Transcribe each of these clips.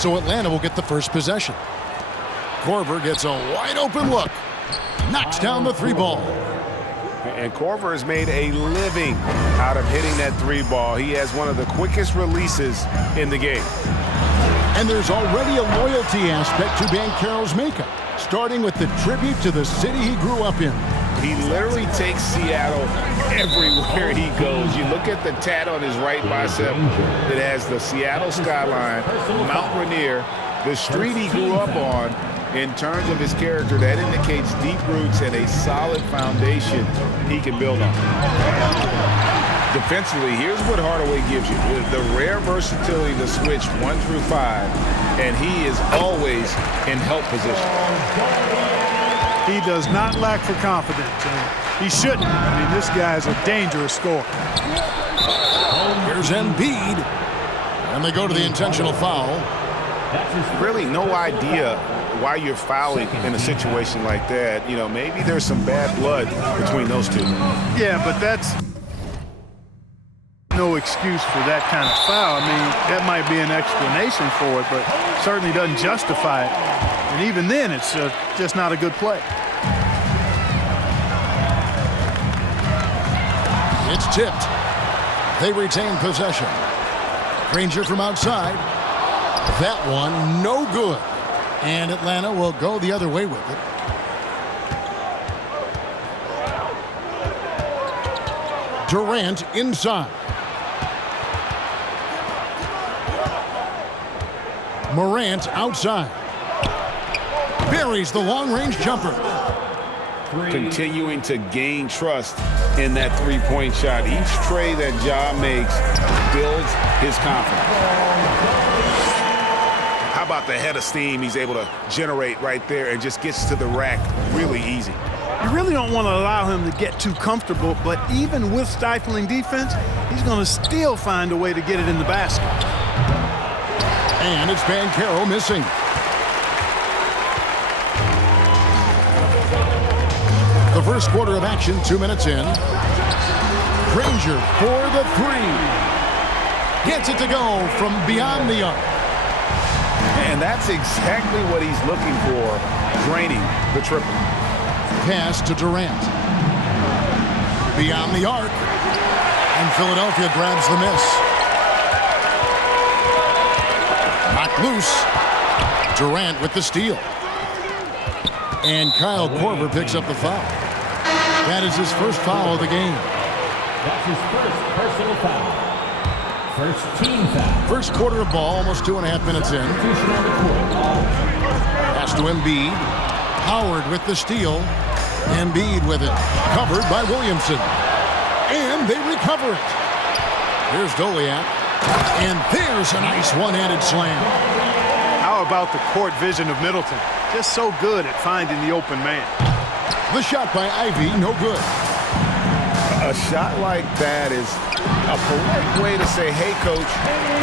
So Atlanta will get the first possession. Korver gets a wide open look. Knocks down the 3 ball. And Korver has made a living out of hitting that 3 ball. He has one of the quickest releases in the game. And there's already a loyalty aspect to Banchero's makeup, starting with the tribute to the city he grew up in. He literally takes Seattle everywhere he goes. You look at the tat on his right bicep that has the Seattle skyline, Mount Rainier, the street he grew up on. In terms of his character, that indicates deep roots and a solid foundation he can build on. Defensively, here's what Hardaway gives you. The rare versatility to switch 1 through 5, and he is always in help position. He does not lack for confidence, and he shouldn't. I mean, this guy is a dangerous scorer. Here's Embiid, and they go to the intentional foul. Really no idea why you're fouling in a situation like that. You know, maybe there's some bad blood between those two. Yeah, but that's no excuse for that kind of foul. I mean, that might be an explanation for it, but certainly doesn't justify it. And even then, it's just not a good play. It's tipped. They retain possession. Granger from outside. That one, no good. And Atlanta will go the other way with it. Durant inside. Morant outside. Buries the long-range jumper. Continuing to gain trust in that 3-point shot. Each trade that Ja makes builds his confidence. How about the head of steam he's able to generate right there and just gets to the rack really easy. You really don't want to allow him to get too comfortable, but even with stifling defense, he's going to still find a way to get it in the basket. And it's Banchero missing. The first quarter of action, 2 minutes in. Granger for the 3. Gets it to go from beyond the arc. And that's exactly what he's looking for, draining the triple. Pass to Durant. Beyond the arc. And Philadelphia grabs the miss. Knocked loose. Durant with the steal. And Kyle Korver picks up the foul. That is his first foul of the game. That's his first personal foul. First team foul. First quarter of ball, almost 2.5 minutes in. Pass to Embiid. Howard with the steal. Embiid with it. Covered by Williamson. And they recover it. Here's Doliak. And there's a nice one-handed slam. How about the court vision of Middleton? Just so good at finding the open man. The shot by Ivy, no good. A shot like that is a polite way to say, hey, coach,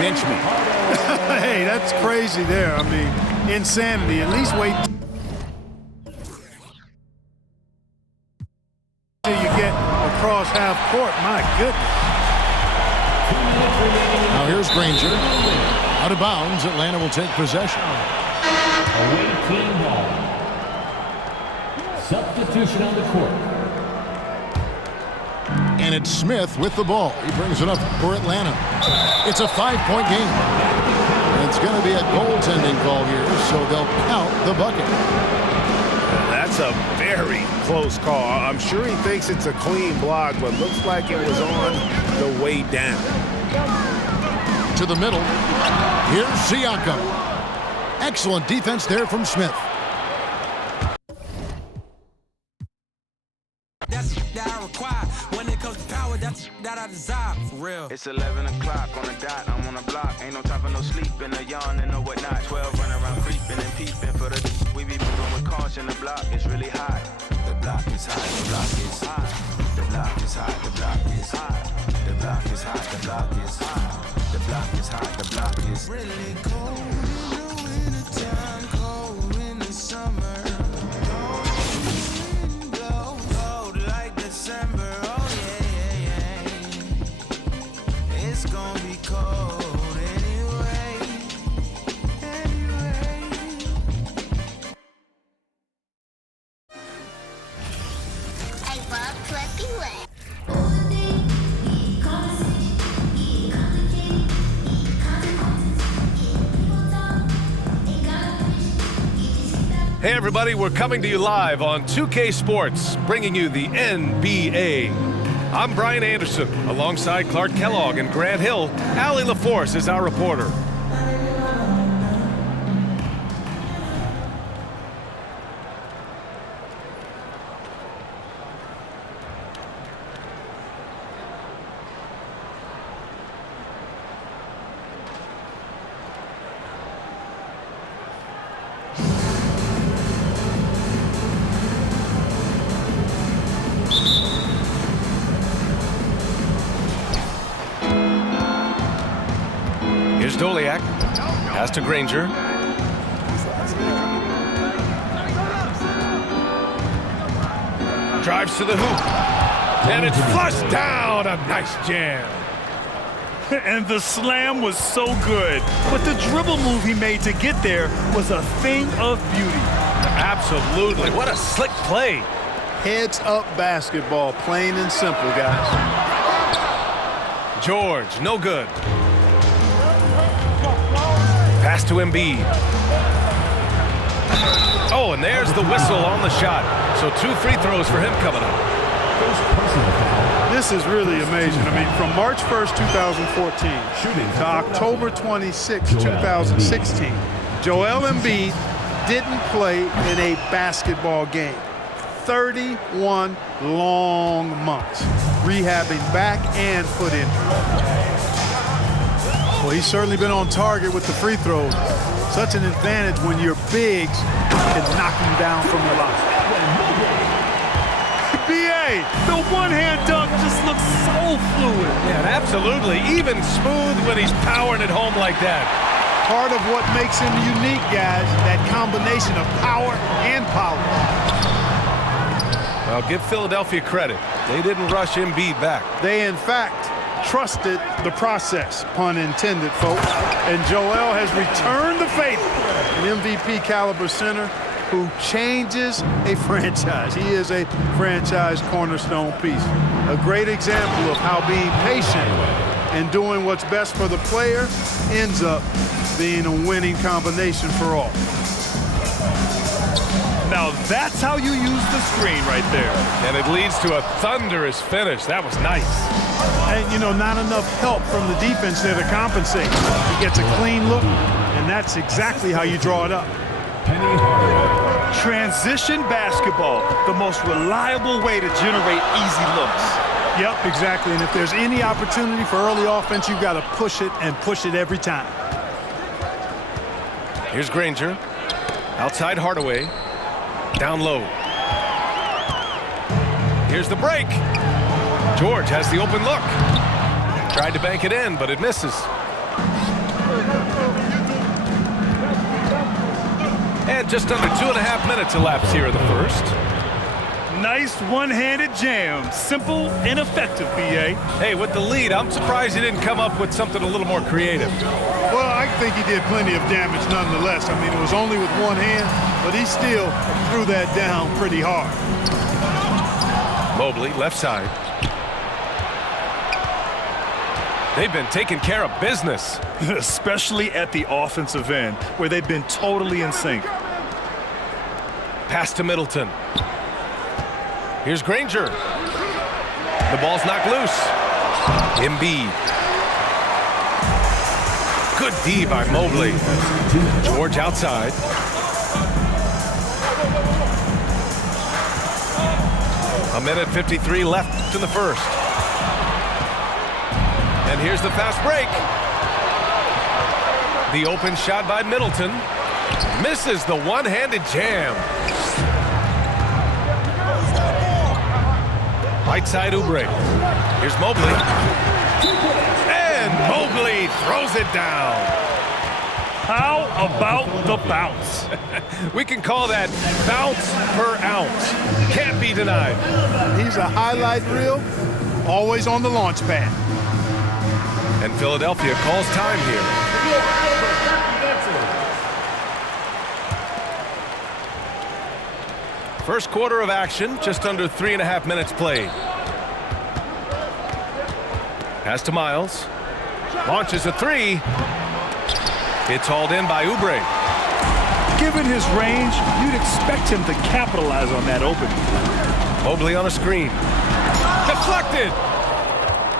bench me. Hey, that's crazy there. I mean, insanity. At least wait till you get across half court. My goodness. Now here's Granger. Out of bounds, Atlanta will take possession. Away team ball. Substitution on the court. And it's Smith with the ball. He brings it up for Atlanta. It's a 5-point game. And it's going to be a goaltending call here, so they'll count the bucket. That's a very close call. I'm sure he thinks it's a clean block, but looks like it was on the way down. To the middle. Here's Siakam. Excellent defense there from Smith. That's that I require. When it comes to power, that's that I desire. For real. It's 11 o'clock on the dot. I'm on the block. Ain't no time for no sleeping, no yawn and no whatnot. 12 running around creeping and peeping for the. We be moving with caution. The block is really hot. The block is hot. The block is hot. The block is hot. The block is hot. The block is hot. The block is hot. The block is hot. The block is Really cold in the wintertime, cold in the summer. Wind blows cold like December. Oh yeah. It's gonna be cold anyway. And Hey everybody, we're coming to you live on 2K Sports, bringing you the NBA. I'm Brian Anderson, alongside Clark Kellogg and Grant Hill. Allie LaForce is our reporter. Here's Doliak. Pass to Granger. Drives to the hoop. And it's flushed down. A nice jam. And the slam was so good. But the dribble move he made to get there was a thing of beauty. Absolutely. What a slick play. Heads up basketball, plain and simple, guys. George, no good. Pass to Embiid. Oh, and there's the whistle on the shot. So 2 free throws for him coming up. This is really amazing. I mean, from March 1st, 2014 to October 26, 2016, Joel Embiid didn't play in a basketball game. 31 long months, rehabbing back and foot injury. Well, he's certainly been on target with the free throws. Such an advantage when your bigs can knock him down from the line. B.A., the one-hand dunk just looks so fluid. Yeah, absolutely. Even smooth when he's powering it home like that. Part of what makes him unique, guys, that combination of power and polish. Well, give Philadelphia credit. They didn't rush Embiid back. They, in fact, trusted the process, pun intended, folks. And Joel has returned the favor. An MVP caliber center who changes a franchise. He is a franchise cornerstone piece. A great example of how being patient and doing what's best for the player ends up being a winning combination for all. Now that's how you use the screen right there. And it leads to a thunderous finish. That was nice. And, you know, not enough help from the defense there to compensate. He gets a clean look, and that's exactly how you draw it up. Transition basketball, the most reliable way to generate easy looks. Yep, exactly. And if there's any opportunity for early offense, you've got to push it and push it every time. Here's Granger. Outside Hardaway. Down low. Here's the break. George has the open look. Tried to bank it in, but it misses. And just under 2.5 minutes elapsed here in the first. Nice one-handed jam. Simple and effective, B.A. Hey, with the lead, I'm surprised he didn't come up with something a little more creative. Well, I think he did plenty of damage nonetheless. I mean, it was only with one hand, but he still threw that down pretty hard. Mobley, left side. They've been taking care of business. Especially at the offensive end, where they've been totally in sync. Pass to Middleton. Here's Granger. The ball's knocked loose. Embiid. Good D by Mobley. George outside. A minute 53 left in the first. And here's the fast break. The open shot by Middleton. Misses the one-handed jam. Right side Oubre. Here's Mobley. And Mobley throws it down. How about the bounce? We can call that bounce per ounce. Can't be denied. He's a highlight reel, always on the launch pad. And Philadelphia calls time here. First quarter of action, just under 3.5 minutes played. Pass to Miles. Launches a three. It's hauled in by Oubre. Given his range, you'd expect him to capitalize on that opening. Mobley on a screen. Deflected.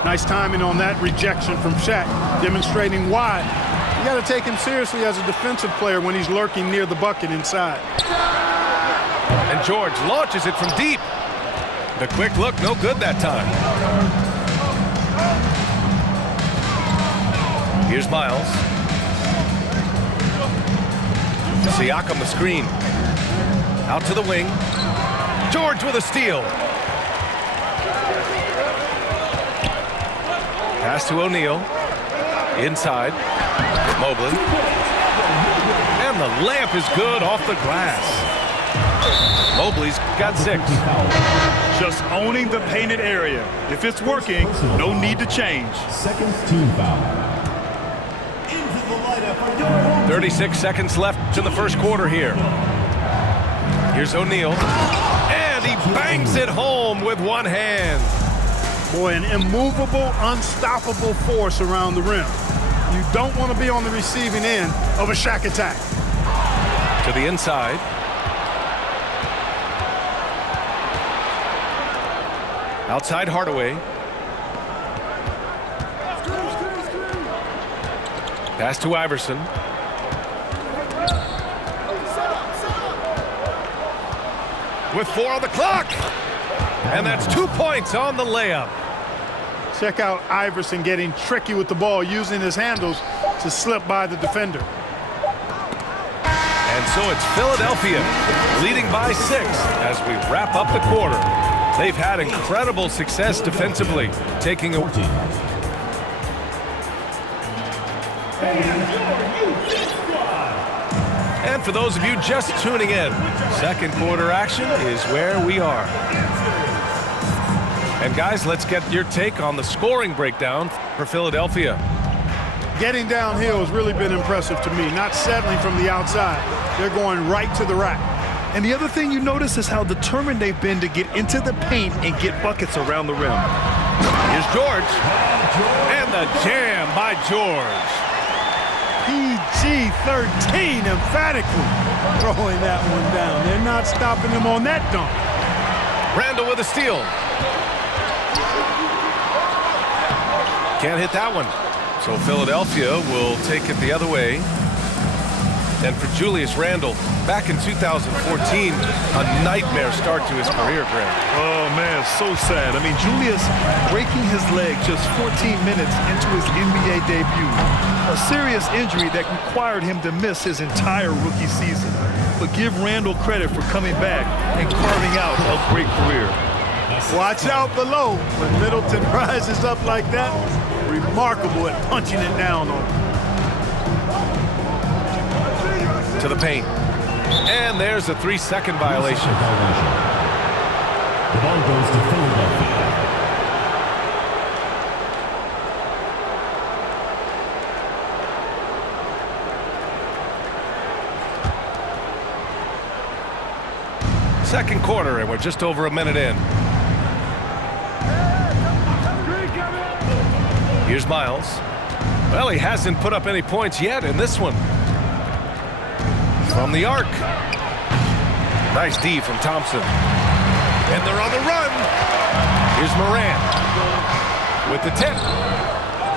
Nice timing on that rejection from Shaq, demonstrating why you got to take him seriously as a defensive player when he's lurking near the bucket inside. And George launches it from deep. The quick look, no good that time. Here's Miles. Siakam the screen. Out to the wing. George with a steal. Pass to O'Neal. Inside. Mobley. And the layup is good off the glass. Mobley's got 6. Just owning the painted area. If it's working, no need to change. Second team foul. Into the lineup for your home 36 seconds left in the first quarter here. Here's O'Neal. And he bangs it home with one hand. Boy, an immovable, unstoppable force around the rim. You don't want to be on the receiving end of a Shaq attack. To the inside. Outside Hardaway. Pass to Iverson. With 4 on the clock. And that's 2 points on the layup. Check out Iverson getting tricky with the ball, using his handles to slip by the defender. And so it's Philadelphia leading by 6 as we wrap up the quarter. They've had incredible success defensively, taking a... And for those of you just tuning in, second quarter action is where we are. And guys, let's get your take on the scoring breakdown for Philadelphia. Getting downhill has really been impressive to me, not settling from the outside. They're going right to the rack. And the other thing you notice is how determined they've been to get into the paint and get buckets around the rim. Here's George. And the jam by George. PG-13 emphatically throwing that one down. They're not stopping him on that dunk. Randall with a steal. Can't hit that one. So Philadelphia will take it the other way. And for Julius Randle, back in 2014, a nightmare start to his career, Grant. Oh, man, so sad. I mean, Julius breaking his leg just 14 minutes into his NBA debut. A serious injury that required him to miss his entire rookie season. But give Randle credit for coming back and carving out a great career. Watch out below. When Middleton rises up like that, remarkable at punching it down on him. To the paint. And there's a 3-second violation. The ball goes to Philadelphia. Second quarter, and we're just over a minute in. Here's Miles. Well, he hasn't put up any points yet in this one. From the arc. Nice D from Thompson. And they're on the run. Here's Morant with the tip.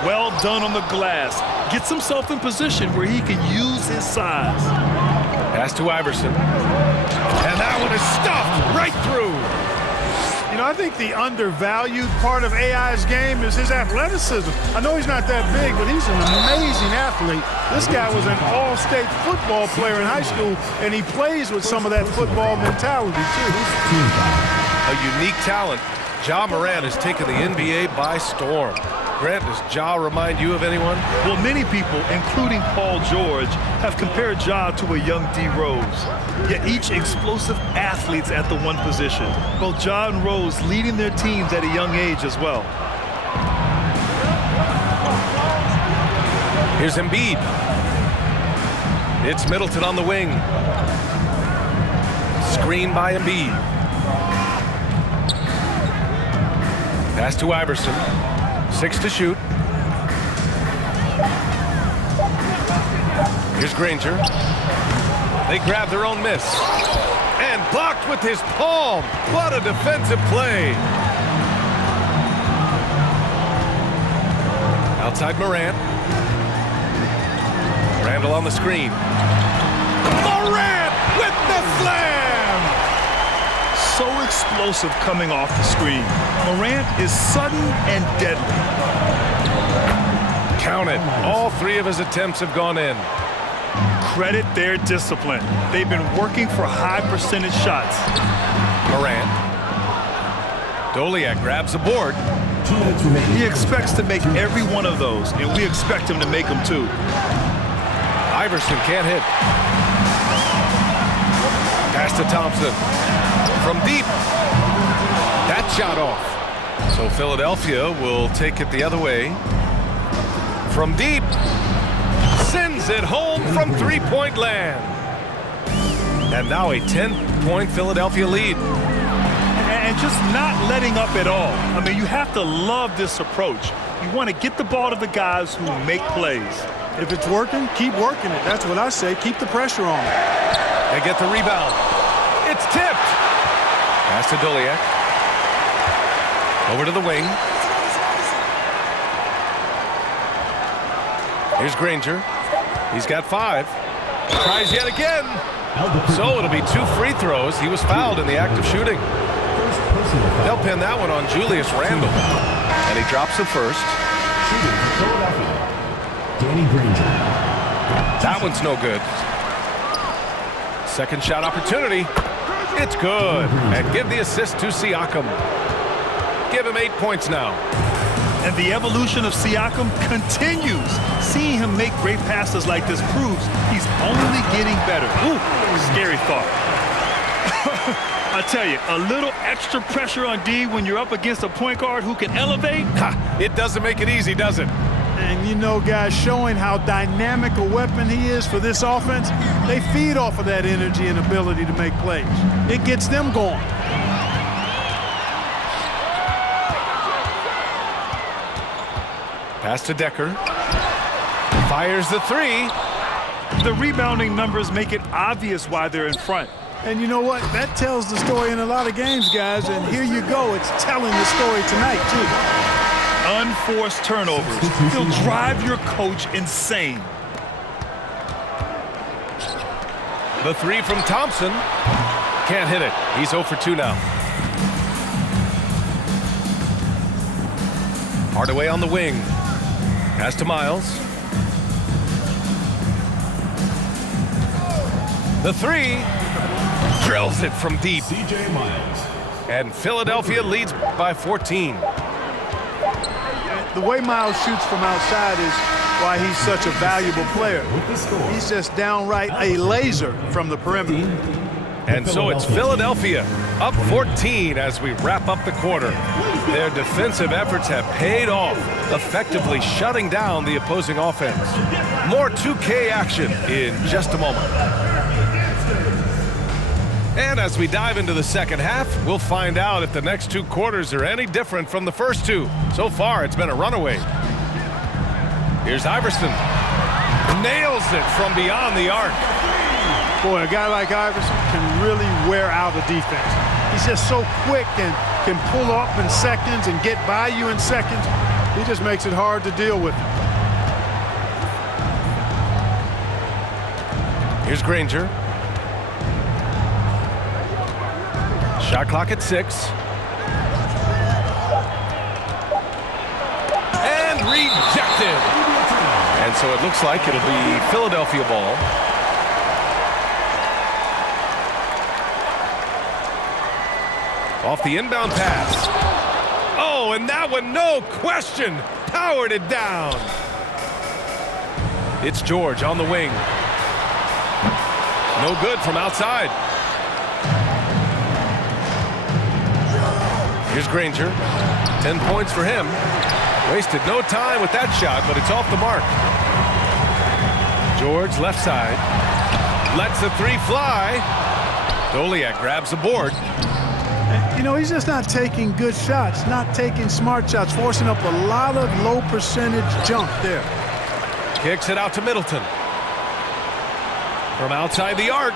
Well done on the glass. Gets himself in position where he can use his size. Pass to Iverson. And that one is stuffed right through. You know, I think the undervalued part of AI's game is his athleticism. I know he's not that big, but he's an amazing athlete. This guy was an all-state football player in high school, and he plays with some of that football mentality, too. A unique talent. Ja Morant has taken the NBA by storm. Grant, does Ja remind you of anyone? Well, many people, including Paul George, have compared Ja to a young D. Rose. Yet each explosive athletes at the one position. Both Ja and Rose leading their teams at a young age as well. Here's Embiid. It's Middleton on the wing. Screen by Embiid. Pass to Iverson. 6 to shoot. Here's Granger. They grab their own miss. And blocked with his palm. What a defensive play. Outside Morant. Randall on the screen. Morant with the slam! So explosive coming off the screen. Morant is sudden and deadly. Count it. All three of his attempts have gone in. Credit their discipline. They've been working for high percentage shots. Morant. Doliak grabs the board. He expects to make every one of those, and we expect him to make them too. Iverson can't hit. Pass to Thompson. From deep. That shot off. So Philadelphia will take it the other way. From deep. Sends it home from three-point land. And now a 10-point Philadelphia lead. And just not letting up at all. I mean, you have to love this approach. You want to get the ball to the guys who make plays. If it's working, keep working it. That's what I say. Keep the pressure on it. They get the rebound. It's tipped. Pass to Doliak. Over to the wing. Here's Granger. He's got 5. Tries yet again. So it'll be 2 free throws. He was fouled in the act of shooting. They'll pin that one on Julius Randle. And he drops the first. Shooting for Philadelphia, Danny Granger. That one's no good. Second shot opportunity. It's good. And give the assist to Siakam. Give him 8 points now. And the evolution of Siakam continues. Seeing him make great passes like this proves he's only getting better. Ooh, scary thought. I tell you, a little extra pressure on D when you're up against a point guard who can elevate. It doesn't make it easy, does it? And you know, guys, showing how dynamic a weapon he is for this offense, they feed off of that energy and ability to make plays. It gets them going. Pass to Decker. Fires the 3. The rebounding numbers make it obvious why they're in front. And you know what? That tells the story in a lot of games, guys. And here you go. It's telling the story tonight, too. Unforced turnovers. They'll drive your coach insane. The 3 from Thompson. Can't hit it. He's 0 for 2 now. Hardaway on the wing. Pass to Miles. The 3. Drills it from deep. C.J. Miles. And Philadelphia leads by 14. The way Miles shoots from outside is why he's such a valuable player. He's just downright a laser from the perimeter. And so it's Philadelphia up 14 as we wrap up the quarter. Their defensive efforts have paid off, effectively shutting down the opposing offense. More 2K action in just a moment. And as we dive into the second half, we'll find out if the next 2 quarters are any different from the first 2. So far, it's been a runaway. Here's Iverson. Nails it from beyond the arc. Boy, a guy like Iverson can really wear out a defense. He's just so quick and can pull up in seconds and get by you in seconds. He just makes it hard to deal with him. Here's Granger. Shot clock at 6. And rejected. And so it looks like it'll be Philadelphia ball. Off the inbound pass. Oh, and that one, no question, powered it down. It's George on the wing. No good from outside. Here's Granger. 10 points for him. Wasted no time with that shot, but it's off the mark. George left side. Lets the 3 fly. Doliak grabs the board. You know, he's just not taking good shots, not taking smart shots, forcing up a lot of low percentage jump there. Kicks it out to Middleton. From outside the arc.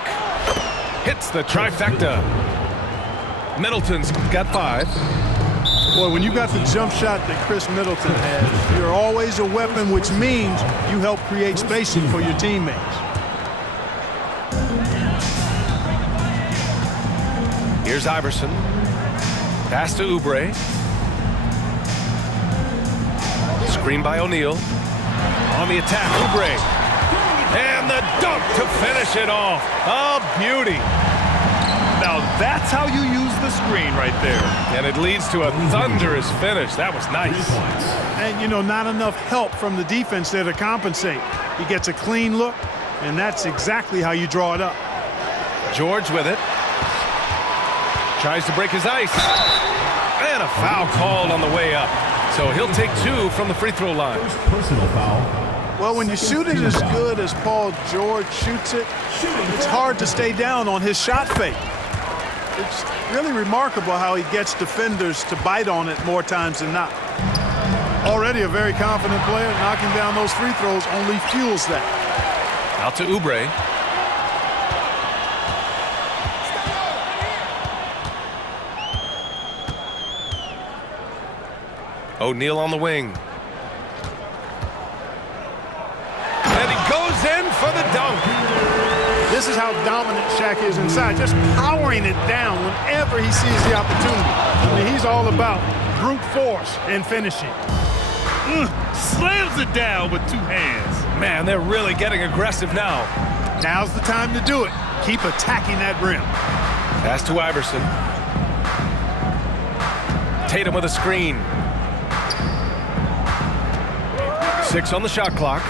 Hits the trifecta. Middleton's got 5. Boy, when you got the jump shot that Chris Middleton has, you're always a weapon, which means you help create spacing for your teammates. Here's Iverson. Pass to Oubre. Screen by O'Neal. On the attack, Oubre. And the dunk to finish it off. A beauty. Now that's how you use the screen right there. And it leads to a thunderous finish. That was nice. And, you know, not enough help from the defense there to compensate. He gets a clean look, and that's exactly how you draw it up. George with it. Tries to break his ice. And a foul called on the way up. So he'll take 2 from the free throw line. Personal foul. Well, when you shoot it as good as Paul George shoots it, it's hard to stay down on his shot fake. It's really remarkable how he gets defenders to bite on it more times than not. Already a very confident player, knocking down those free throws only fuels that. Out to Oubre. O'Neal on the wing. And he goes in for the dunk. This is how dominant Shaq is inside, just powering it down whenever he sees the opportunity. I mean, he's all about brute force and finishing. Slams it down with 2 hands. Man, they're really getting aggressive now. Now's the time to do it. Keep attacking that rim. Pass to Iverson. Tatum with a screen. 6 on the shot clock.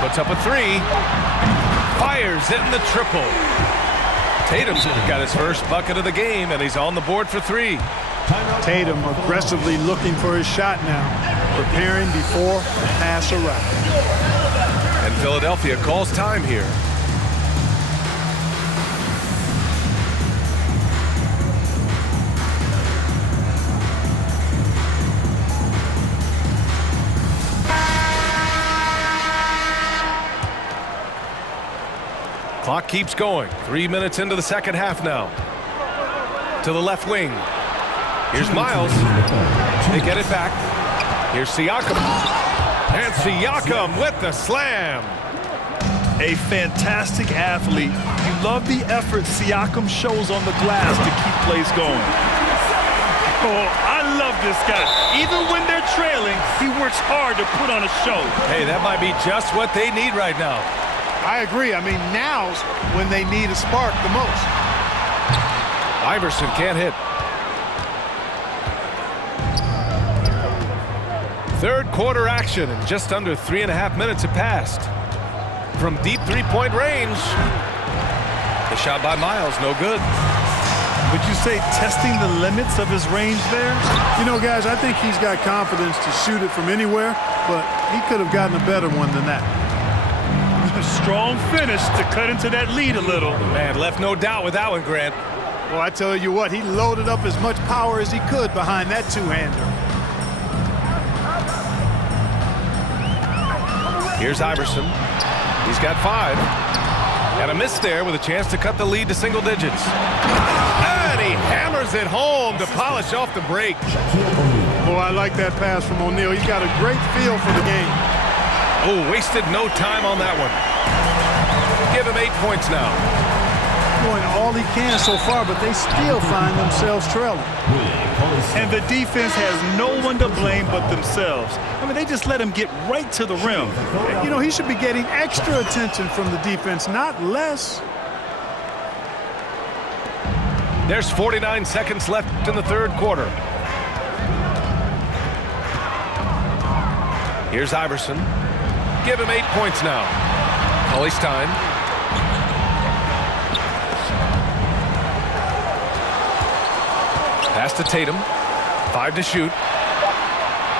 Puts up a 3. Fires in the triple. Tatum's got his first bucket of the game, and he's on the board for 3. Tatum aggressively looking for his shot now, preparing before the pass arrives. And Philadelphia calls time here. Clock keeps going. 3 minutes into the second half now. To the left wing. Here's Miles. They get it back. Here's Siakam. And Siakam with the slam. A fantastic athlete. You love the effort Siakam shows on the glass to keep plays going. Oh, I love this guy. Even when they're trailing, he works hard to put on a show. Hey, that might be just what they need right now. I agree. I mean, now's when they need a spark the most. Iverson can't hit. Third quarter action, and just under 3.5 minutes have passed. From deep three-point range. The shot by Miles, no good. Would you say testing the limits of his range there? You know, guys, I think he's got confidence to shoot it from anywhere, but he could have gotten a better one than that. A strong finish to cut into that lead a little. Man, left no doubt with that one, Grant. Well, I tell you what, he loaded up as much power as he could behind that two-hander. Here's Iverson. He's got 5. And a miss there with a chance to cut the lead to single digits. And he hammers it home to polish off the break. Boy, I like that pass from O'Neal. He's got a great feel for the game. Oh, wasted no time on that one. Give him 8 points now. Doing all he can so far, but they still find themselves trailing. And the defense has no one to blame but themselves. I mean, they just let him get right to the rim. You know, he should be getting extra attention from the defense, not less. There's 49 seconds left in the third quarter. Here's Iverson. Give him 8 points now. Cauley-Stein. Pass to Tatum. 5 to shoot.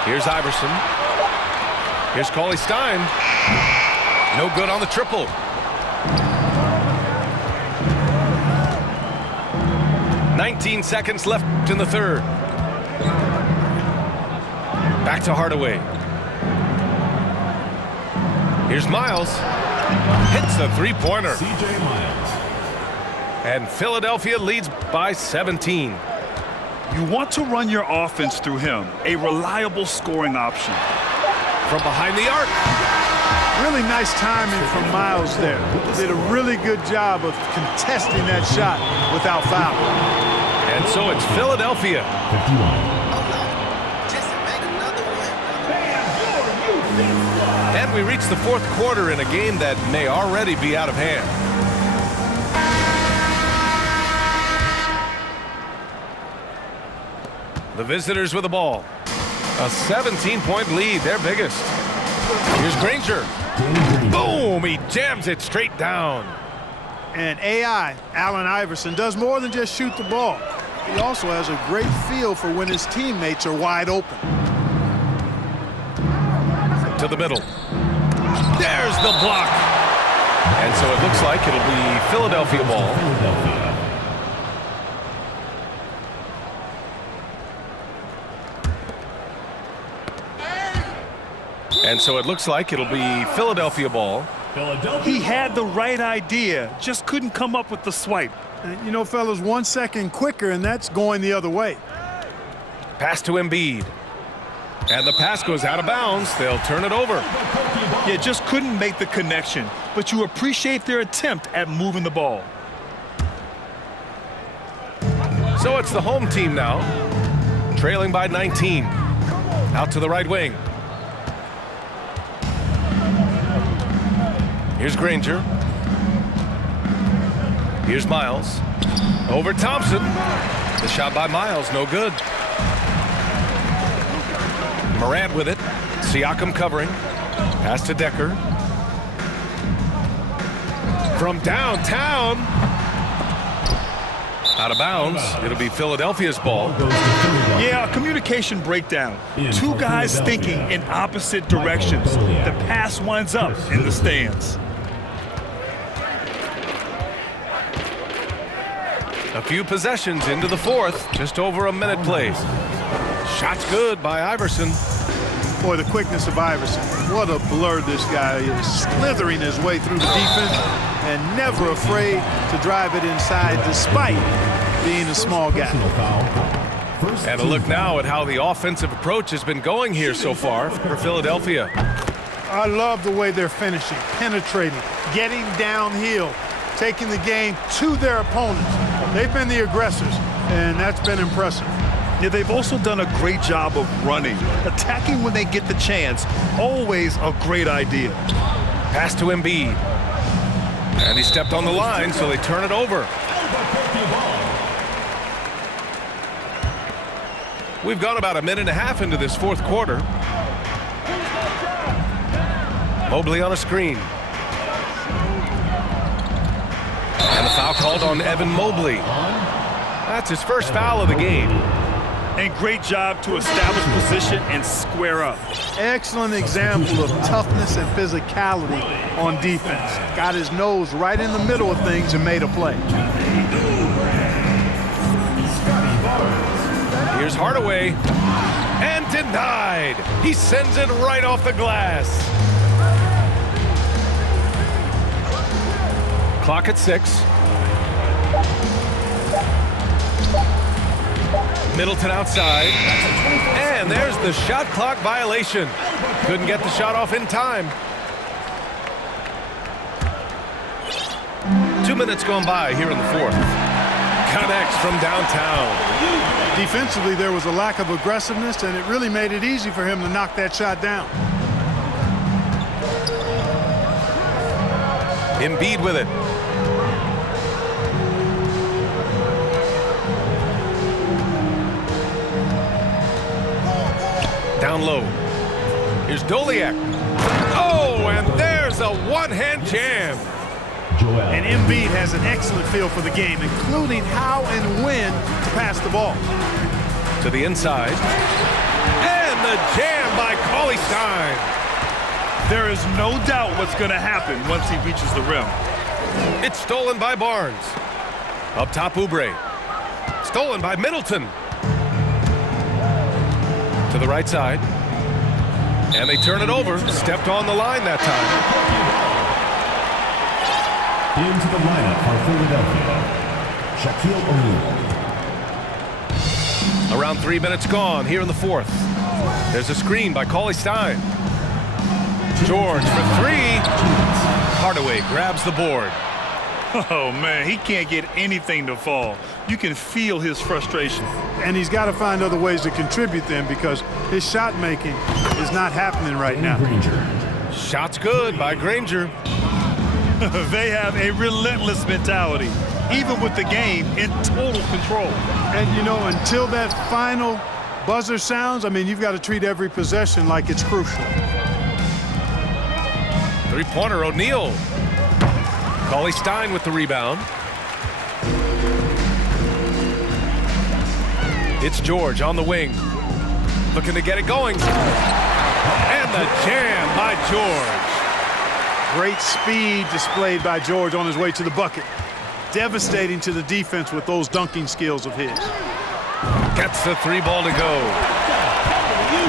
Here's Iverson. Here's Cauley-Stein. No good on the triple. "19 seconds left in the third. Back to Hardaway. Here's Miles. Hits the three-pointer. C.J. Miles. And Philadelphia leads by 17. You want to run your offense through him, a reliable scoring option. From behind the arc. Really nice timing from Miles there. Did a really good job of contesting that shot without foul. And so it's Philadelphia. 51. And we reach the fourth quarter in a game that may already be out of hand. The visitors with the ball. A 17-point lead, their biggest. Here's Granger. Boom! He jams it straight down. And AI, Allen Iverson, does more than just shoot the ball. He also has a great feel for when his teammates are wide open. To the middle. There's the block. And so it looks like it'll be Philadelphia ball. And so it looks like it'll be Philadelphia ball. He had the right idea, just couldn't come up with the swipe. And, you know, fellas, 1 second quicker, and that's going the other way. Pass to Embiid. And the pass goes out of bounds. They'll turn it over. Yeah, just couldn't make the connection, but you appreciate their attempt at moving the ball. So it's the home team now, trailing by 19. Out to the right wing. Here's Granger. Here's Miles. Over Thompson. The shot by Miles, no good. Morant with it. Siakam covering. Pass to Decker. From downtown. Out of bounds. It'll be Philadelphia's ball. Yeah, a communication breakdown. Two guys thinking in opposite directions. The pass winds up in the stands. A few possessions into the fourth. Just over a minute played. Shot's good by Iverson. Boy, the quickness of Iverson. What a blur this guy is. Slithering his way through the defense and never afraid to drive it inside despite being a small guy. And a look now at how the offensive approach has been going here so far for Philadelphia. I love the way they're finishing, penetrating, getting downhill, taking the game to their opponents. They've been the aggressors, and that's been impressive. Yeah, they've also done a great job of running. Attacking when they get the chance, always a great idea. Pass to Embiid. And he stepped on the line, so they turn it over. We've gone about a minute and a half into this fourth quarter. Mobley on a screen. And a foul called on Evan Mobley. That's his first foul of the game. And great job to establish position and square up. Excellent example of toughness and physicality on defense. Got his nose right in the middle of things and made a play. Here's Hardaway. And denied. He sends it right off the glass. Clock at 6. Middleton outside. And there's the shot clock violation. Couldn't get the shot off in time. 2 minutes gone by here in the fourth. Connects from downtown. Defensively, there was a lack of aggressiveness, and it really made it easy for him to knock that shot down. Embiid with it. Down low. Here's Doliak. Oh, and there's a one-hand jam. And Embiid has an excellent feel for the game, including how and when to pass the ball. To the inside. And the jam by Cauley Stein. There is no doubt what's going to happen once he reaches the rim. It's stolen by Barnes. Up top, Oubre. Stolen by Middleton. To the right side. And they turn it over. Stepped on the line that time. Into the lineup for Philadelphia, Shaquille O'Neal. Around 3 minutes gone here in the fourth. There's a screen by Cauley Stein. George for three. Hardaway grabs the board. Oh, man, he can't get anything to fall. You can feel his frustration. And he's got to find other ways to contribute then because his shot making is not happening right now. Shot's good by Granger. They have a relentless mentality, even with the game in total control. And, you know, until that final buzzer sounds, I mean, you've got to treat every possession like it's crucial. Three-pointer, O'Neal. Cauley Stein with the rebound. It's George on the wing. Looking to get it going. And the jam by George. Great speed displayed by George on his way to the bucket. Devastating to the defense with those dunking skills of his. Gets the three ball to go.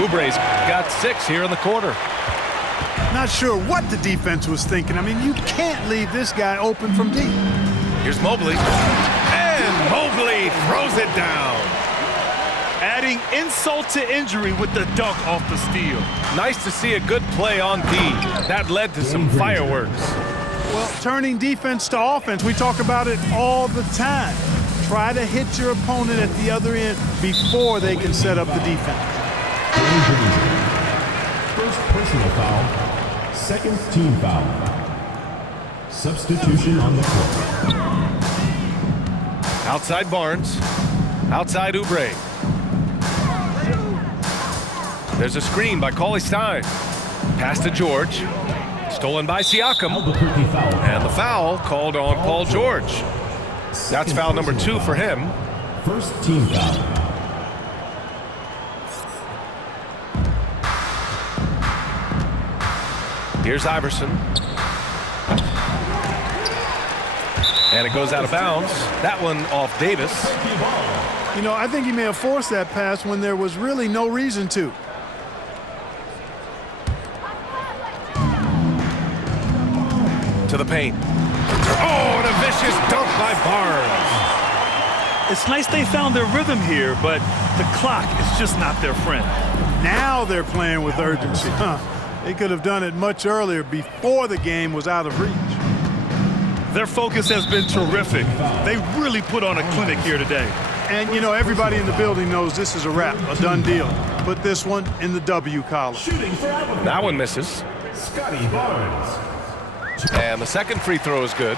Oubre's got 6 here in the quarter. Not sure what the defense was thinking. I mean, you can't leave this guy open from deep. Here's Mobley. And Mobley throws it down. Adding insult to injury with the dunk off the steal. Nice to see a good play on D. That led to some fireworks. Well, turning defense to offense, we talk about it all the time. Try to hit your opponent at the other end before they can set up the defense. First personal foul, second team foul. Substitution on the court. Outside Barnes. Outside Oubre. There's a screen by Cauley Stein. Pass to George. Stolen by Siakam. And the foul called on Paul George. That's foul number 2 for him. First team foul. Here's Iverson. And it goes out of bounds. That one off Davis. You know, I think he may have forced that pass when there was really no reason to. To the paint. Oh, and a vicious dunk by Barnes. It's nice they found their rhythm here, but the clock is just not their friend. Now they're playing with urgency. They could have done it much earlier before the game was out of reach. Their focus has been terrific. They really put on a clinic here today. And, you know, everybody in the building knows this is a wrap, a done deal. Put this one in the W column. That one misses. Scotty Barnes. And the second free throw is good.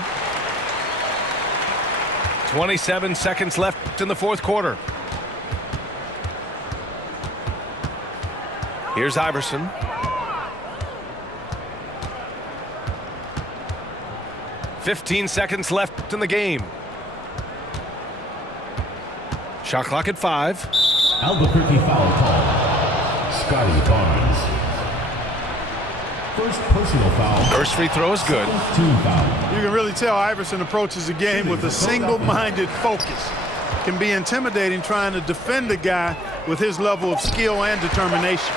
27 seconds left in the fourth quarter. Here's Iverson. "15 seconds left in the game. Shot clock at 5. Albuquerque foul call. Scotty Barnes. First personal foul. First free throw is good. Team foul. You can really tell Iverson approaches the game with a single-minded focus. Can be intimidating trying to defend a guy with his level of skill and determination.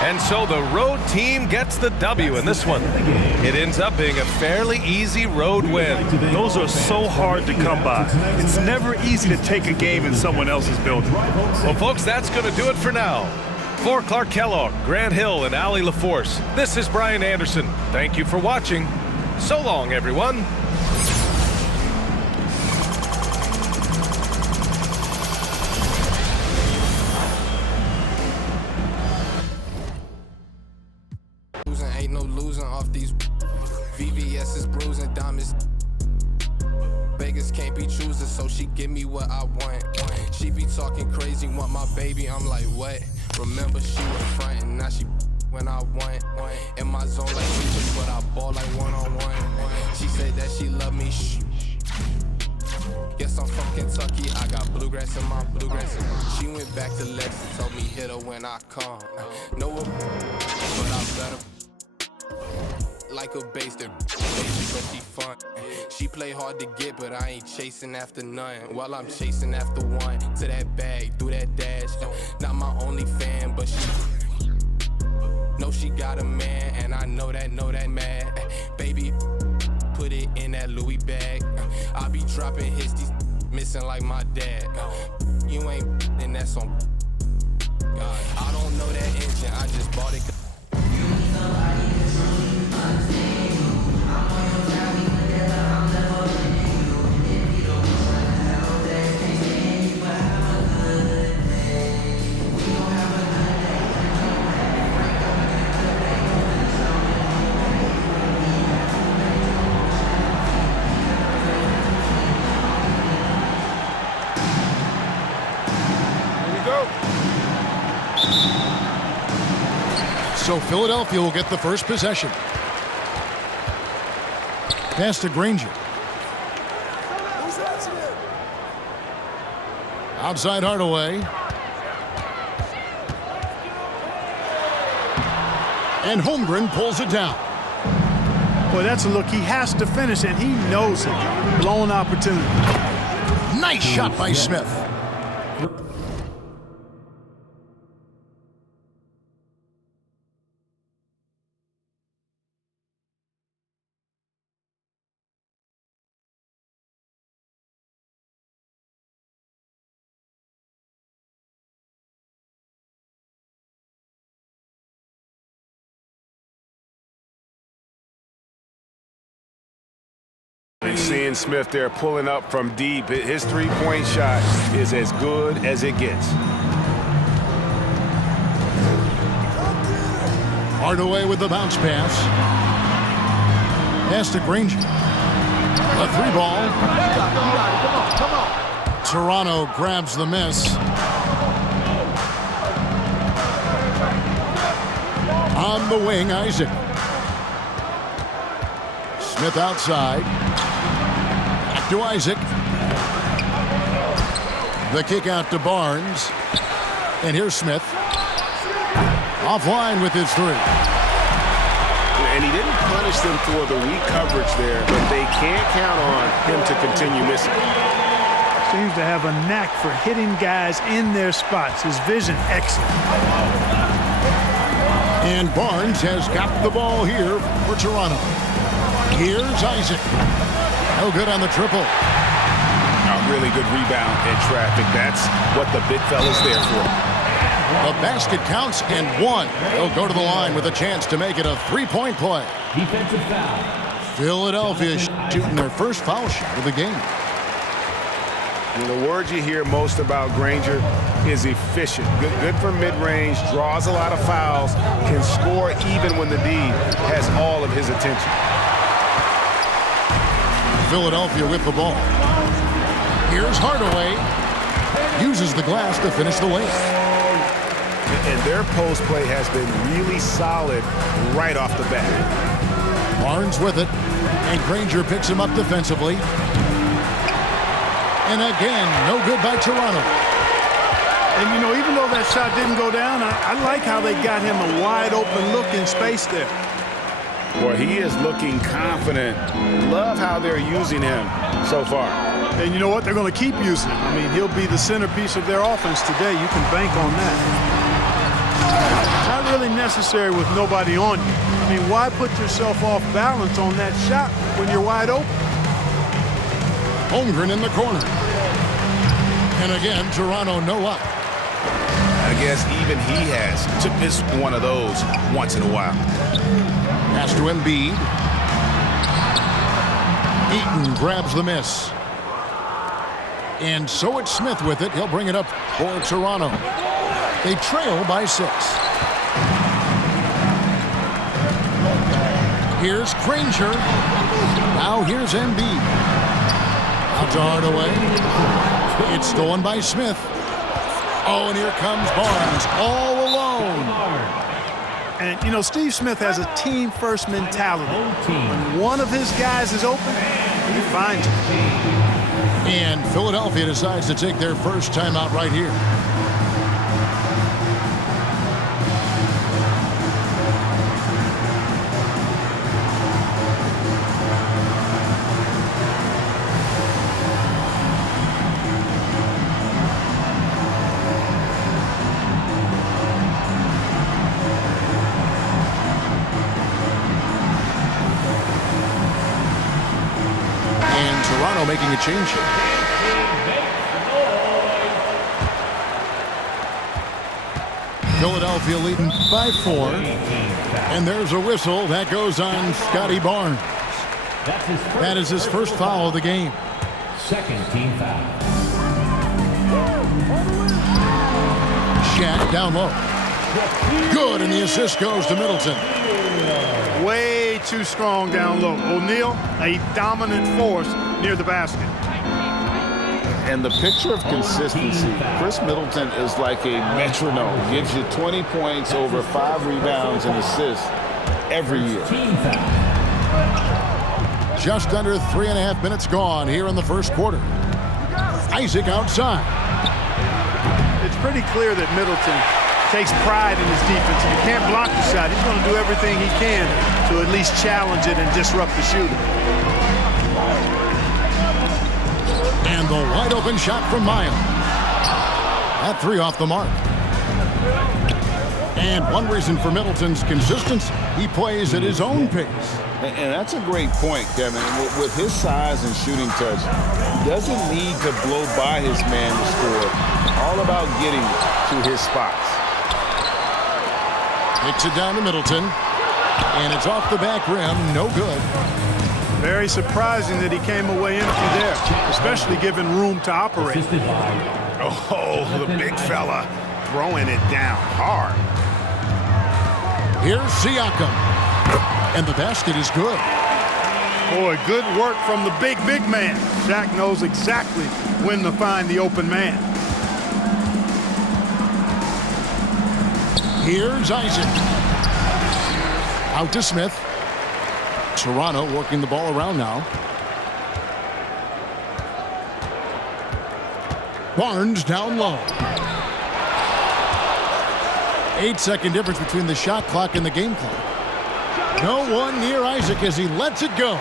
And so the road team gets the W in this one. It ends up being a fairly easy road win. Those are so hard to come by. It's never easy to take a game in someone else's building. Well, folks, that's going to do it for now. For Clark Kellogg, Grant Hill, and Allie LaForce, this is Brian Anderson. Thank you for watching. So long, everyone. Ain't no losing off these VVS is bruising diamonds. Beggars can't be choosers, so she give me what I want. She be talking crazy, want my baby, I'm like, what? Remember she was frontin', now she when I want. In my zone like bitches, but I ball like one-on-one. She said that she love me, shh. Guess I'm from Kentucky, I got bluegrass in my bluegrass. She went back to Lex and told me hit her when I come. Know what, but I better. like a bass that but she fun. She play hard to get, but I ain't chasing after none. While I'm chasing after one, to that bag, through that dash. Not my only fan, but she know she got a man, and I know that mad. Baby, put it in that Louis bag. I be dropping hits, these missing like my dad. You ain't, and that's on. I don't know that engine, I just bought it. So Philadelphia will get the first possession. Pass to Granger. Outside Hardaway. And Holmgren pulls it down. Boy, that's a look he has to finish, and he knows it. Blown opportunity. Nice shot by Smith. And seeing Smith there pulling up from deep, his three-point shot is as good as it gets. Hardaway with the bounce pass. Pass to Granger. A three ball. Toronto grabs the miss. On the wing, Isaac. Smith outside. Back to Isaac. The kick out to Barnes. And here's Smith. Offline with his three. And he didn't punish them for the weak coverage there, but they can't count on him to continue missing. Seems to have a knack for hitting guys in their spots. His vision excellent. And Barnes has got the ball here for Toronto. Here's Isaac. No good on the triple. A really good rebound in traffic. That's what the big fella's there for. The basket counts and one. They'll go to the line with a chance to make it a three-point play. Defensive foul. Philadelphia shooting their first foul shot of the game. And the word you hear most about Granger is efficient. Good from mid-range, draws a lot of fouls, can score even when the D has all of his attention. Philadelphia with the ball. Here's Hardaway. Uses the glass to finish the layup. And their post play has been really solid right off the bat. Barnes with it, and Granger picks him up defensively. And again, no good by Toronto. And, you know, even though that shot didn't go down, I like how they got him a wide open look in space there. Boy, he is looking confident. Love how they're using him so far. And you know what? They're going to keep using him. I mean, he'll be the centerpiece of their offense today. You can bank on that. Not really necessary with nobody on you. I mean, why put yourself off balance on that shot when you're wide open? Holmgren in the corner. And again, Toronto no luck. I guess even he has to miss one of those once in a while. Pass to Embiid. Eaton grabs the miss. And so it's Smith with it. He'll bring it up for Toronto. They trail by 6. Here's Granger. Now here's Embiid. Out to Hardaway. It's stolen by Smith. Oh, and here comes Barnes all alone. And, you know, Steve Smith has a team-first mentality. When one of his guys is open, he finds it. And Philadelphia decides to take their first timeout right here. making a change here. Philadelphia leading by 4. And there's a whistle that goes on Scotty Barnes. That is his first foul of the game. Second team foul. Shaq down low. Good, and the assist goes to Middleton. Way too strong down low. O'Neal, a dominant force near the basket. And the picture of consistency, Chris Middleton is like a metronome. Gives you 20 points, over 5 rebounds and assists every year. Team foul. Just under 3.5 minutes gone here in the first quarter. Isaac outside. It's pretty clear that Middleton takes pride in his defense. If he can't block the shot, he's going to do everything he can to at least challenge it and disrupt the shooter. And the wide open shot from Miles. That 3 off the mark. And one reason for Middleton's consistency, he plays at his own pace. And that's a great point, Kevin. With his size and shooting touch, he doesn't need to blow by his man to score. All about getting to his spots. Kicks it down to Middleton. And it's off the back rim. No good. Very surprising that he came away empty there, especially given room to operate. Oh, the big fella throwing it down hard. Here's Siakam. And the basket is good. Boy, good work from the big man. Shaq knows exactly when to find the open man. Here's Isaac. Out to Smith. Toronto working the ball around now. Barnes down low. 8-second difference between the shot clock and the game clock. No one near Isaac as he lets it go.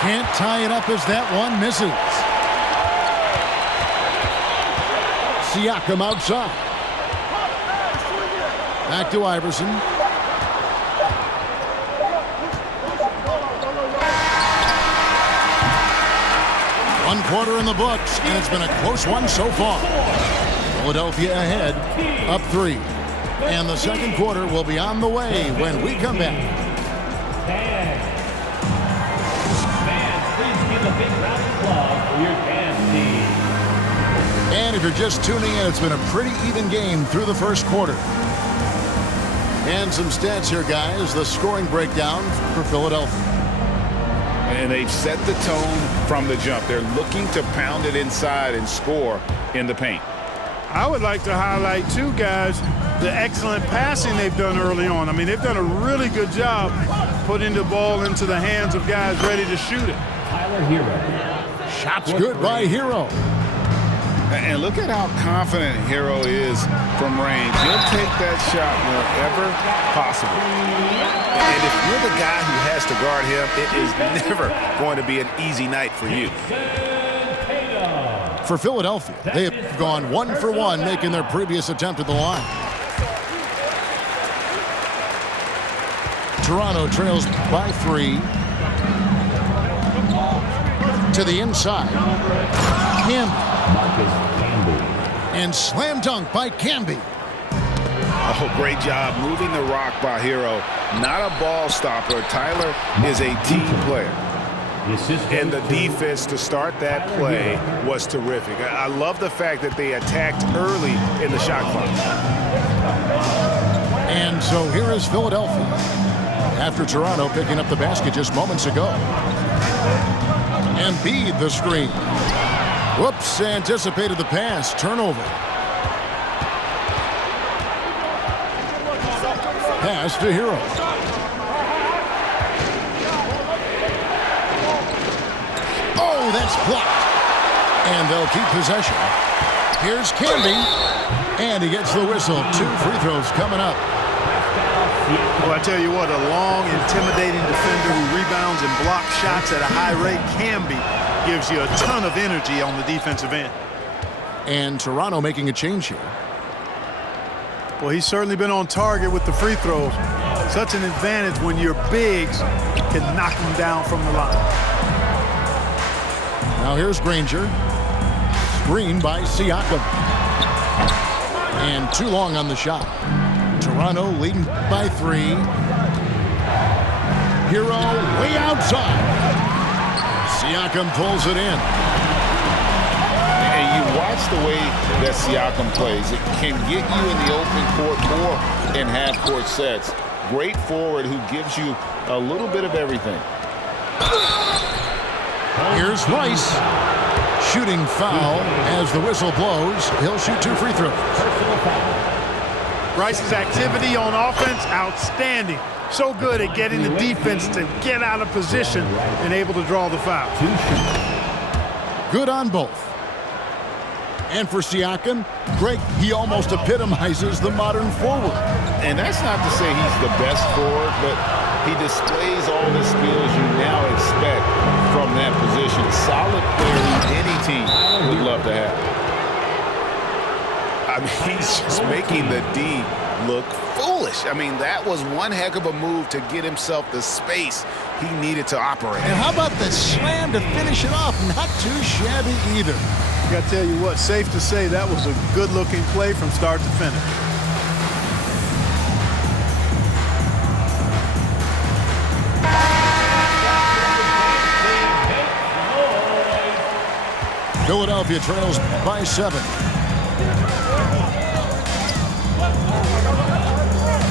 Can't tie it up as that one misses. Siakam outside. Back to Iverson. One quarter in the books, and it's been a close one so far. Philadelphia ahead, up 3. And the second quarter will be on the way when we come back. Fans, please give a big round of applause for your dance team. And if you're just tuning in, it's been a pretty even game through the first quarter. And some stats here, guys. The scoring breakdown for Philadelphia. And they've set the tone from the jump. They're looking to pound it inside and score in the paint. I would like to highlight, too, guys, the excellent passing they've done early on. I mean, they've done a really good job putting the ball into the hands of guys ready to shoot it. Tyler Hero. Shots good by Hero. And look at how confident Hero is from range. He'll take that shot wherever possible. And if you're the guy who has to guard him, it is never going to be an easy night for you. For Philadelphia, they have gone 1 for 1, making their previous attempt at the line. Toronto trails by 3. To the inside. Camby. And slam dunk by Camby. Oh, great job moving the rock by Hero. Not a ball stopper. Tyler is a team player. And the defense to start that play was terrific. I love the fact that they attacked early in the shot clock. And so here is Philadelphia after Toronto picking up the basket just moments ago. Embiid the screen. Whoops, anticipated the pass. Turnover. Pass to Hero. Oh, that's blocked. And they'll keep possession. Here's Camby. And he gets the whistle. 2 free throws coming up. Well, I tell you what, a long, intimidating defender who rebounds and blocks shots at a high rate, Camby, gives you a ton of energy on the defensive end. And Toronto making a change here. Well, he's certainly been on target with the free throws. Such an advantage when your bigs can knock them down from the line. Now here's Granger. Screen by Siakam. And too long on the shot. Toronto leading by 3. Hero way outside. Siakam pulls it in. And you watch the way that Siakam plays. It can get you in the open court more in half-court sets. Great forward who gives you a little bit of everything. Here's Rice. Shooting foul as the whistle blows. He'll shoot 2 free throws. Rice's activity on offense, outstanding. So good at getting the defense to get out of position and able to draw the foul. Good on both. And for Siakam, Greg, he almost epitomizes the modern forward. And that's not to say he's the best forward, but he displays all the skills you now expect from that position. Solid player who any team would love to have. I mean, he's just making the D look foolish. I mean, that was one heck of a move to get himself the space he needed to operate. And how about the slam to finish it off? Not too shabby either. I got to tell you what, safe to say that was a good-looking play from start to finish. Philadelphia trails by 7.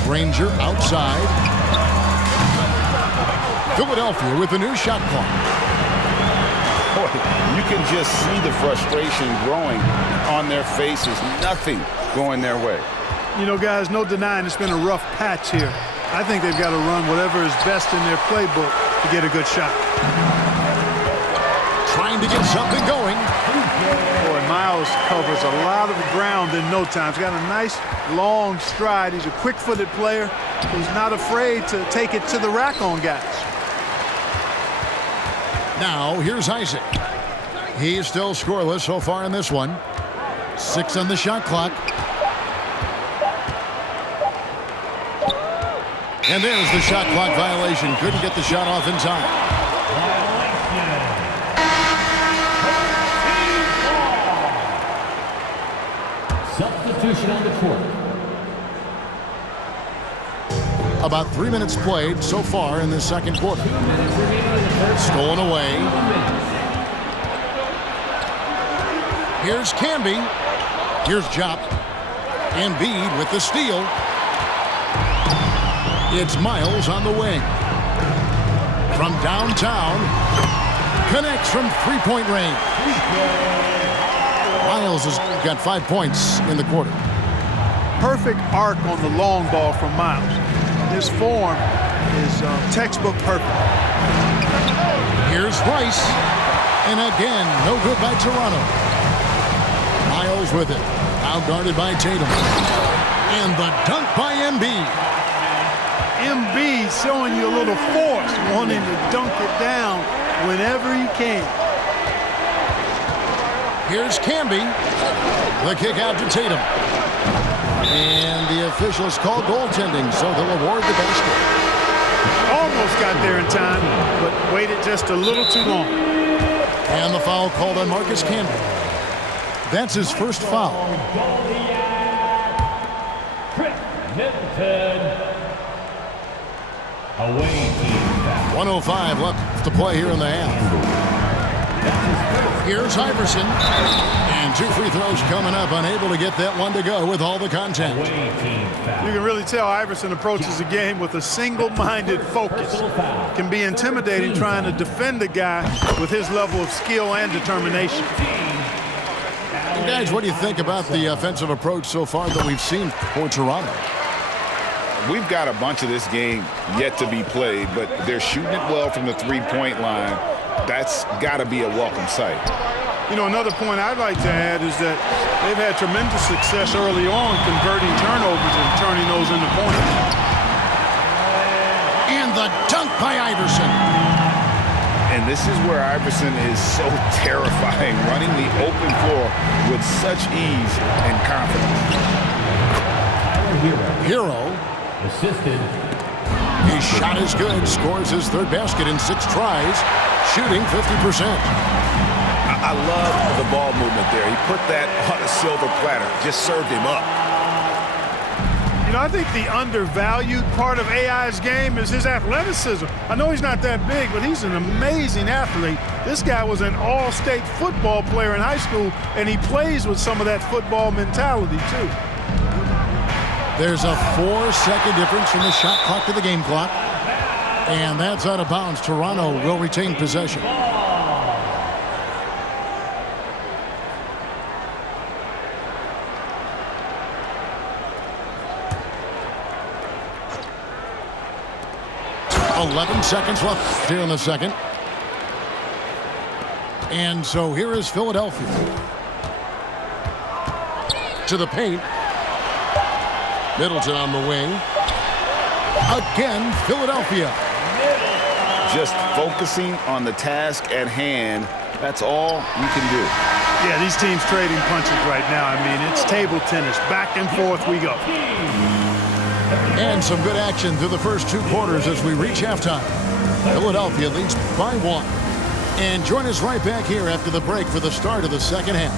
Granger outside. Philadelphia with a new shot clock. Boy, you can just see the frustration growing on their faces. Nothing going their way. You know, guys, no denying it's been a rough patch here. I think they've got to run whatever is best in their playbook to get a good shot. Trying to get something going. Boy, Miles covers a lot of ground in no time. He's got a nice long stride. He's a quick-footed player who's not afraid to take it to the rack on guys. Now, here's Isaac. He's still scoreless so far in this one. 6 on the shot clock. And there's the shot clock violation. Couldn't get the shot off in time. Substitution on the court. About 3 minutes played so far in this second quarter. Stolen away. Here's Camby. Here's Jop. Embiid with the steal. It's Miles on the wing. From downtown. Connects from three-point range. Miles has got 5 points in the quarter. Perfect arc on the long ball from Miles. His form is textbook perfect. Here's Rice. And again, no good by Toronto. Miles with it. Outguarded by Tatum. And the dunk by Embiid. Embiid showing you a little force, wanting to dunk it down whenever he can. Here's Camby. The kick out to Tatum. And the officials call goaltending, so they'll award the basket. Almost got there in time, but waited just a little too long. And the foul called on Marcus Camby. That's his first foul. Chris Middleton. Away team foul. 1:05 left to play here in the half. Here's Iverson. And 2 free throws coming up. Unable to get that one to go with all the contact. You can really tell Iverson approaches the game with a single-minded focus. Can be intimidating trying to defend a guy with his level of skill and determination. And guys, what do you think about the offensive approach so far that we've seen for Toronto? We've got a bunch of this game yet to be played, but they're shooting it well from the three-point line. That's got to be a welcome sight. You know, another point I'd like to add is that they've had tremendous success early on converting turnovers and turning those into points. And the dunk by Iverson. And this is where Iverson is so terrifying, running the open floor with such ease and confidence. Hero. Assisted. His shot is good. Scores his third basket in 6 tries. Shooting 50%. I love the ball movement there. He put that on a silver platter, just served him up. You know, I think the undervalued part of AI's game is his athleticism. I know he's not that big, but he's an amazing athlete. This guy was an all-state football player in high school, and he plays with some of that football mentality, too. There's a 4-second difference from the shot clock to the game clock. And that's out of bounds. Toronto will retain possession. .11 seconds left here in the second. And so here is Philadelphia. To the paint. Middleton on the wing. Again, Philadelphia. Just focusing on the task at hand. That's all you can do. Yeah, these teams trading punches right now. I mean, it's table tennis. Back and forth we go. And some good action through the first 2 quarters as we reach halftime. Philadelphia leads by 1. And join us right back here after the break for the start of the second half.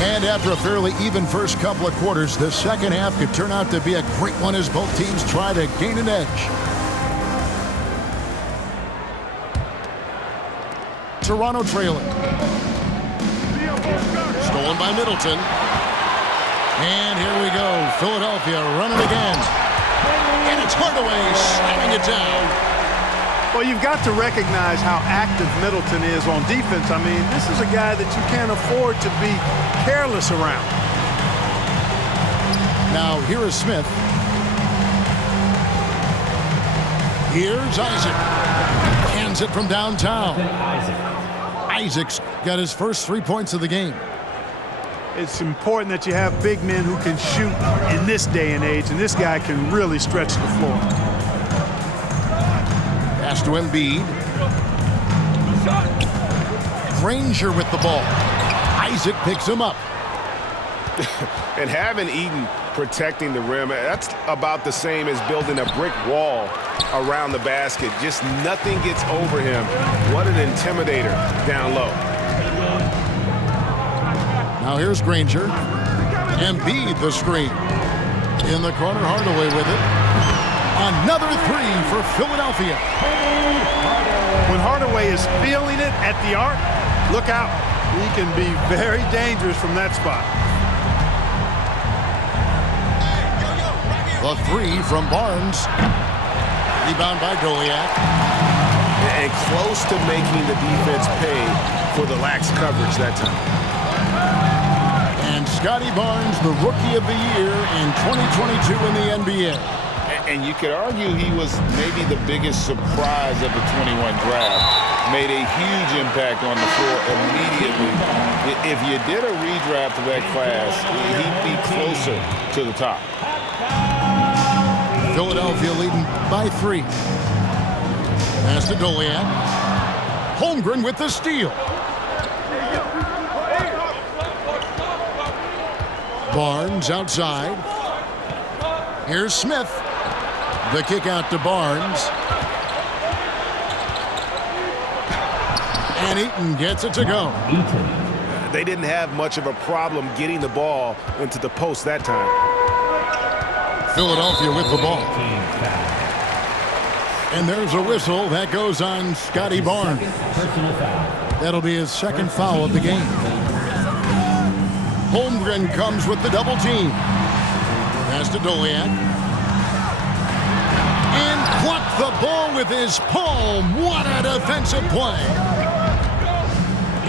And after a fairly even first couple of quarters, the second half could turn out to be a great one as both teams try to gain an edge. Toronto trailing. Stolen by Middleton. And here we go. Philadelphia running again. And it's Hardaway slamming it down. Well, you've got to recognize how active Middleton is on defense. I mean, this is a guy that you can't afford to be careless around. Now, here is Smith. Here's Isaac. Hands it from downtown. Isaac's got his first 3 points of the game. It's important that you have big men who can shoot in this day and age, and this guy can really stretch the floor. Pass to Embiid. Granger with the ball. Isaac picks him up. And having Eaton protecting the rim, that's about the same as building a brick wall around the basket. Just nothing gets over him. What an intimidator down low. Now here's Granger. Embiid the screen. In the corner, Hardaway with it. Another 3 for Philadelphia. When Hardaway is feeling it at the arc, look out. He can be very dangerous from that spot. The 3 from Barnes. Rebound by Doliak. And close to making the defense pay for the lax coverage that time. And Scotty Barnes, the Rookie of the Year in 2022 in the NBA. And you could argue he was maybe the biggest surprise of the 21 draft. Made a huge impact on the floor immediately. If you did a redraft of that class, he'd be closer to the top. Philadelphia leading by 3. Pass to Doliak. Holmgren with the steal. Barnes outside. Here's Smith. The kick out to Barnes. And Eaton gets it to go. They didn't have much of a problem getting the ball into the post that time. Philadelphia with the ball. And there's a whistle that goes on Scotty Barnes. That'll be his second foul of the game. Holmgren comes with the double team. Pass to Doliak. And plucked the ball with his palm. What a defensive play.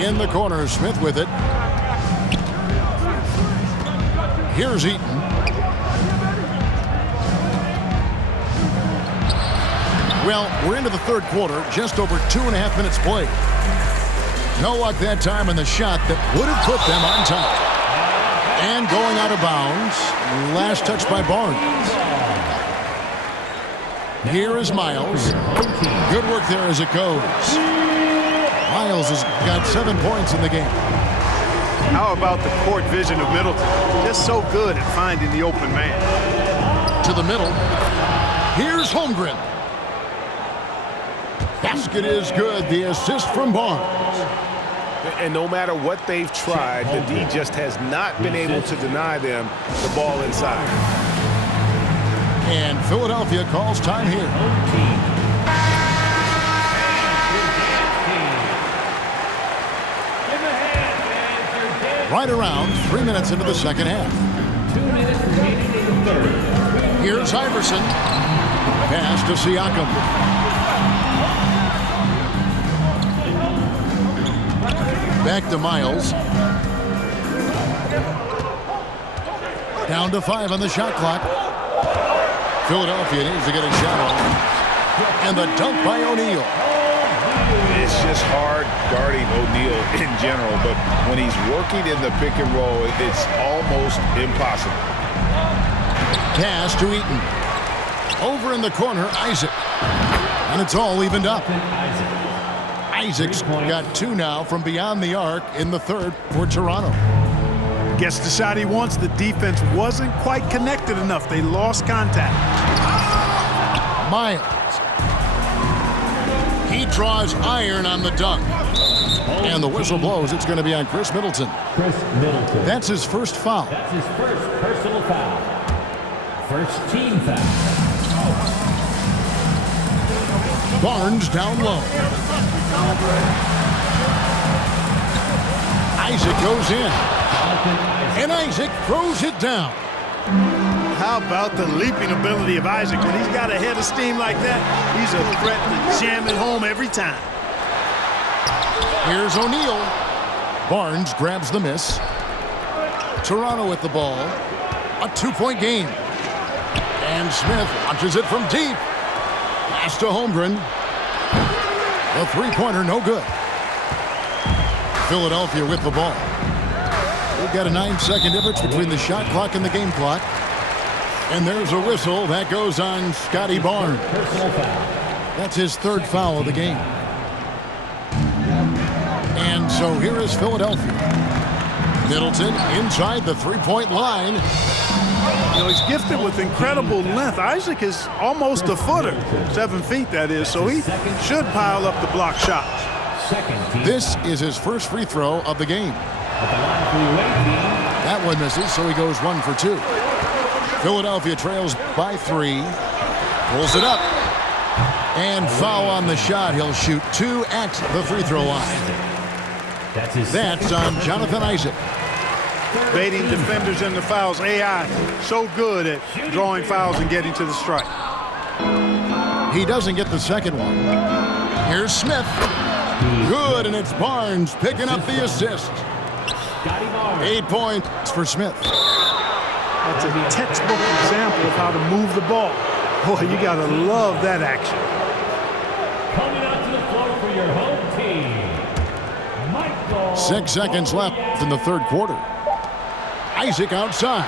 In the corner, Smith with it. Here's Eaton. Well, we're into the third quarter, just over 2.5 minutes played. No luck that time in the shot that would have put them on top. And going out of bounds, last touch by Barnes. Here is Miles. Good work there as it goes. Miles has got 7 points in the game. How about the court vision of Middleton? Just so good at finding the open man. To the middle. Here's Holmgren. Basket is good. The assist from Barnes. And no matter what they've tried, the D just has not been able to deny them the ball inside. And Philadelphia calls time here. Right around 3 minutes into the second half. 2 minutes remaining in the third. Here's Iverson. Pass to Siakam. Back to Miles. Down to 5 on the shot clock. Philadelphia needs to get a shot off. And the dunk by O'Neal. It's just hard guarding O'Neal in general, but when he's working in the pick and roll, it's almost impossible. Pass to Eaton. Over in the corner, Isaac. And it's all evened up. Isaac's got 2 now from beyond the arc in the third for Toronto. Gets the shot he wants. The defense wasn't quite connected enough. They lost contact. Miles. He draws iron on the dunk. And the whistle blows. It's going to be on Chris Middleton. Chris Middleton. That's his first foul. That's his first personal foul. First team foul. Barnes down low. Isaac goes in. And Isaac throws it down. How about the leaping ability of Isaac? When he's got a head of steam like that, he's a threat to jam it home every time. Here's O'Neal. Barnes grabs the miss. Toronto with the ball. A 2-point game. And Smith launches it from deep. Pass to Holmgren. The three-pointer, no good. Philadelphia with the ball. We've got a 9-second difference between the shot clock and the game clock. And there's a whistle that goes on Scotty Barnes. That's his third foul of the game. And so here is Philadelphia. Middleton inside the three-point line. You know, he's gifted with incredible length. Isaac is almost a footer, 7 feet that is, so he should pile up the block shots. This is his first free throw of the game. That one misses, so he goes 1 for 2. Philadelphia trails by 3. Pulls it up. And foul on the shot. He'll shoot 2 at the free throw line. That's on Jonathan Isaac. Baiting defenders in the fouls. AI so good at drawing fouls and getting to the strike. He doesn't get the second one. Here's Smith. Good, and it's Barnes picking up the assist. 8 points for Smith. That's a textbook example of how to move the ball. Boy, you got to love that action. Coming out to the floor for your home team, Michael. 6 seconds left in the third quarter. Isaac outside.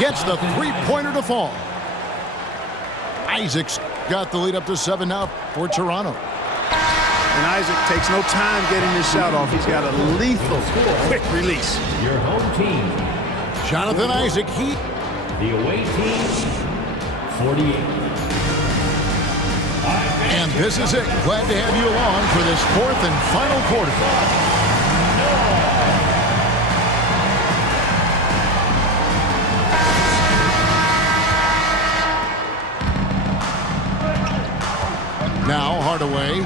Gets the three-pointer to fall. Isaac's got the lead up to 7 now for Toronto. And Isaac takes no time getting his shot off. He's got a lethal, quick release. Your home team. Jonathan Isaac, Heat. The away team, 48. And this is it. Glad to have you along for this fourth and final quarter. Now Hardaway.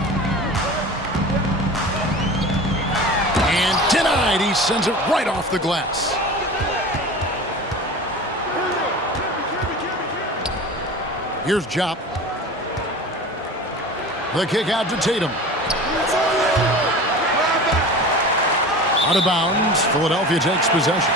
And denied. He sends it right off the glass. Here's Jop. The kick out to Tatum. Out of bounds. Philadelphia takes possession.